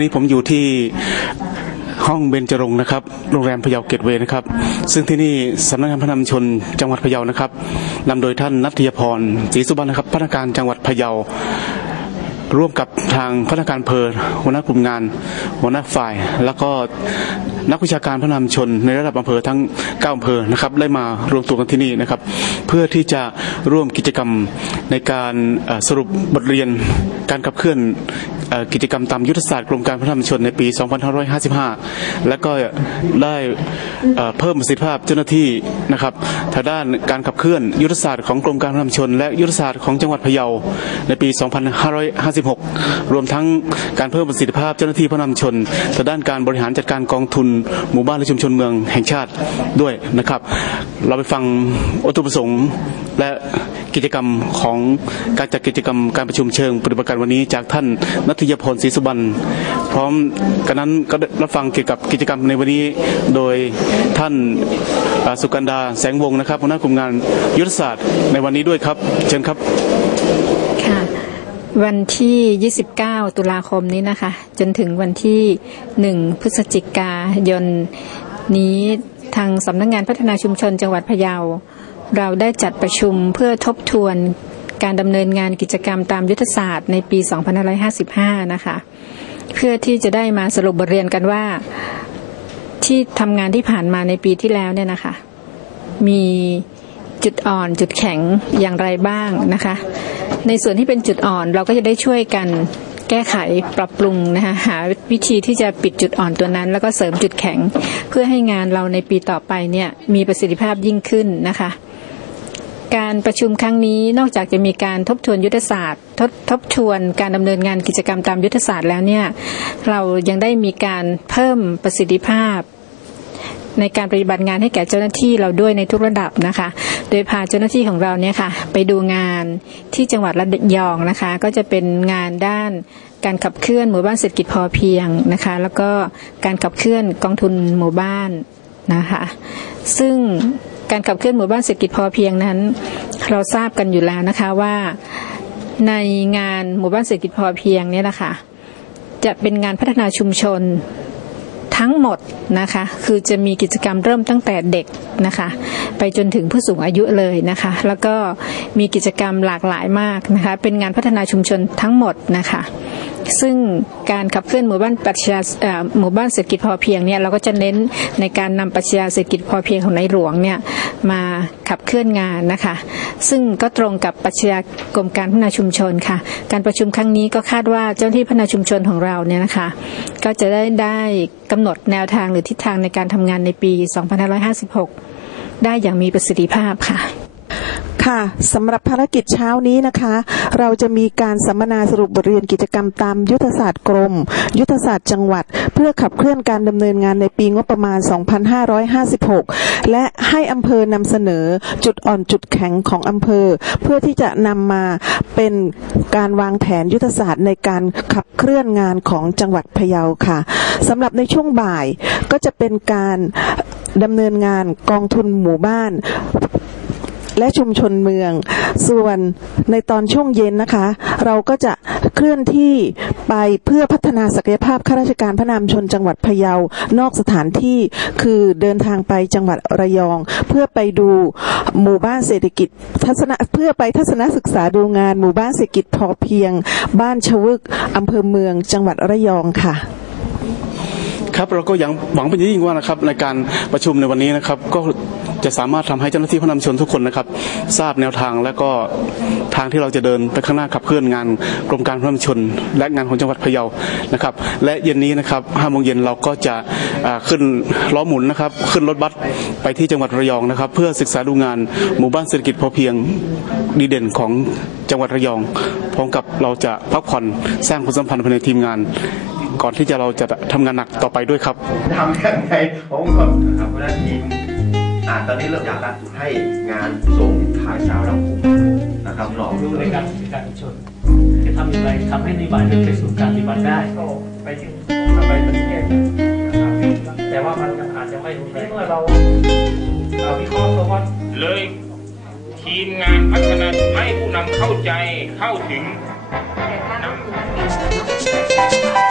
อนนี้ผมอยู่ที่ห้องเบญจรงค์นะครับ โรงแรมพะเยาเกตเวนะครับ ซึ่งที่นี่สำนักงานพระนชนจังหวัดพะเยานะครับนำโดยท่านนัทยพรศรีสุบรรณนะครับพนักงานจังหวัดพะเยา ร่วมกับทางพนักงานอำเพอหัวหน้ากลุ่มงานหัวหน้าฝ่าย แล้วก็นักวิชาการพระนชนในระดับอำเภอทั้ง9อำเภอนะครับได้มารวมตัวกันที่นี่นะครับ เพื่อที่จะร่วมกิจกรรมในการสรุปบทเรียนการขับเคลื่อน กิจกรรมตามยุทธศาสตร์กรมการพระนำชนในปี 2555 และก็ได้เพิ่มประสิทธิภาพเจ้าหน้าที่นะครับทางด้านการขับเคลื่อนยุทธศาสตร์ของกรมการพระนำชน และยุทธศาสตร์ของจังหวัดพะเยาในปี 2556 รวมทั้งการเพิ่มประสิทธิภาพเจ้าหน้าที่พระนำชนทางด้านการบริหารจัดการกองทุนหมู่บ้านและชุมชนเมืองแห่งชาติด้วยนะครับ เราไปฟังวัตถุประสงค์และกิจกรรมของการจัดกิจกรรมการประชุมเชิงปฏิบัติการวันนี้จากท่านนัทยพลศรีสุบรรณพร้อมกันนั้นก็รับฟังเกี่ยวกับกิจกรรมในวันนี้โดยท่านสุกันดาแสงวงศ์นะครับหัวหน้ากลุ่มงานยุทธศาสตร์ในวันนี้ด้วยครับ เชิญครับค่ะวันที่ 29 ตุลาคมนี้นะคะ จนถึงวันที่ 1 พฤศจิกายนนี้ทางสำนักงานพัฒนาชุมชนจังหวัดพะเยา เราได้จัดประชุมเพื่อทบทวนการดำเนินงานกิจกรรมตามยุทธศาสตร์ในปี 2555 นะคะ เพื่อที่จะได้มาสรุปบทเรียนกันว่าที่ทำงานที่ผ่านมาในปีที่แล้วเนี่ยนะคะ มีจุดอ่อนจุดแข็งอย่างไรบ้างนะคะ ในส่วนที่เป็นจุดอ่อนเราก็จะได้ช่วยกันแก้ไขปรับปรุงนะคะหาวิธีที่จะปิดจุดอ่อนตัวนั้น แล้วก็เสริมจุดแข็ง เพื่อให้งานเราในปีต่อไปเนี่ยมีประสิทธิภาพยิ่งขึ้นนะคะ การประชุมครั้งนี้นอกจากจะมีการทบทวนยุทธศาสตร์ ทบทบทวนการดำเนินงานกิจกรรมตามยุทธศาสตร์แล้วเนี่ยเรายังได้มีการเพิ่มประสิทธิภาพ ในการปฏิบัติงานให้แก่เจ้าหน้าที่เราด้วยในทุกระดับนะคะ โดยพาเจ้าหน้าที่ของเราเนี่ยค่ะไปดูงานที่จังหวัดระยองนะคะ ก็จะเป็นงานด้านการขับเคลื่อนหมู่บ้านเศรษฐกิจพอเพียงนะคะ แล้วก็การขับเคลื่อนกองทุนหมู่บ้านนะคะ ซึ่ง การขับเคลื่อนหมู่บ้านเศรษฐกิจพอเพียงนั้น เราทราบกันอยู่แล้วนะคะว่าในงานหมู่บ้านเศรษฐกิจพอเพียงเนี่ยนะคะจะเป็นงานพัฒนาชุมชนทั้งหมดนะคะคือจะมีกิจกรรมเริ่มตั้งแต่เด็กนะคะไปจนถึงผู้สูงอายุเลยนะคะแล้วก็มีกิจกรรมหลากหลายมากนะคะเป็นงานพัฒนาชุมชนทั้งหมดนะคะ ซึ่งการขับเคลื่อนหมู่บ้านปัชญาเอ่อหมู่บ้านเศรษฐกิจพอเพียงเนี่ยเราก็จะเน้นในการนำปรัชญาเศรษฐกิจพอเพียงของในหลวงเนี่ยมาขับเคลื่อนงานนะคะ ซึ่งก็ตรงกับปรัชญากรมการพัฒนาชุมชนค่ะ การประชุมครั้งนี้ก็คาดว่าเจ้าหน้าที่พัฒนาชุมชนของเราเนี่ยนะคะ ก็จะได้ได้กำหนดแนวทางหรือทิศทางในการทำงานในปี 2556 ได้อย่างมีประสิทธิภาพค่ะ ค่ะสำหรับภารกิจเช้านี้นะคะ เราจะมีการสัมมนาสรุปบทเรียนกิจกรรมตามยุทธศาสตร์กรม ยุทธศาสตร์จังหวัด เพื่อขับเคลื่อนการดำเนินงานในปีงบประมาณ 2556 และให้อำเภอนำเสนอจุดอ่อนจุดแข็งของอำเภอ เพื่อที่จะนำมาเป็นการวางแผนยุทธศาสตร์ในการขับเคลื่อนงานของจังหวัดพะเยาค่ะสำหรับในช่วงบ่ายก็จะเป็นการดำเนินงานกองทุนหมู่บ้าน และชุมชนเมือง ส่วนในตอนช่วงเย็นนะคะ เราก็จะเคลื่อนที่ไปเพื่อพัฒนาศักยภาพข้าราชการพระนามชนจังหวัดพะเยานอกสถานที่คือเดินทางไปจังหวัดระยอง เพื่อไปดูหมู่บ้านเศรษฐกิจทัศนะเพื่อไปทัศนศึกษาดูงานหมู่บ้านเศรษฐกิจพอเพียง บ้านชวึกอำเภอเมืองจังหวัดระยองค่ะครับเราก็ยังหวังเป็นอย่างยิ่งว่านะครับในการประชุมในวันนี้นะครับก็ จะสามารถทำให้เจ้าหน้าที่ผู้นำชนทุกคนนะครับ ทราบแนวทางและก็ทางที่เราจะเดินไปข้างหน้าขับเคลื่อนงานกรมการผู้นำชน และงานของจังหวัดพะเยานะครับ และเย็นนี้นะครับ5โมงเย็นเราก็จะขึ้นล้อหมุนนะครับขึ้นรถบัสไปที่จังหวัดระยองนะครับ เพื่อศึกษาดูงานหมู่บ้านเศรษฐกิจพอเพียงดีเด่นของจังหวัดระยองพร้อมกับเราจะพักผ่อนสร้างความสัมพันธ์ภายในทีมงาน ก่อนที่จะเราจะทำงานหนักต่อไปด้วยครับทำยังไงผมก็นะครับเพราะฉะนั้นทีม อ่าตอนนี้เริ่มอยากละให้งานส่งทางเช้าแล้วนะครับหลอกรู้ในการในการชุมชนจะทำอย่างไรทำให้นโยบายมันไปสู่การปฏิบัติได้ก็ไปถึงไปประเทศนะครับแต่ว่ามันอาจจะไม่รุนแรงเมื่อเราเราวิเคราะห์ตัวว่าเลยทีมงานพัฒนาให้ผู้นำเข้าใจเข้าถึงนำ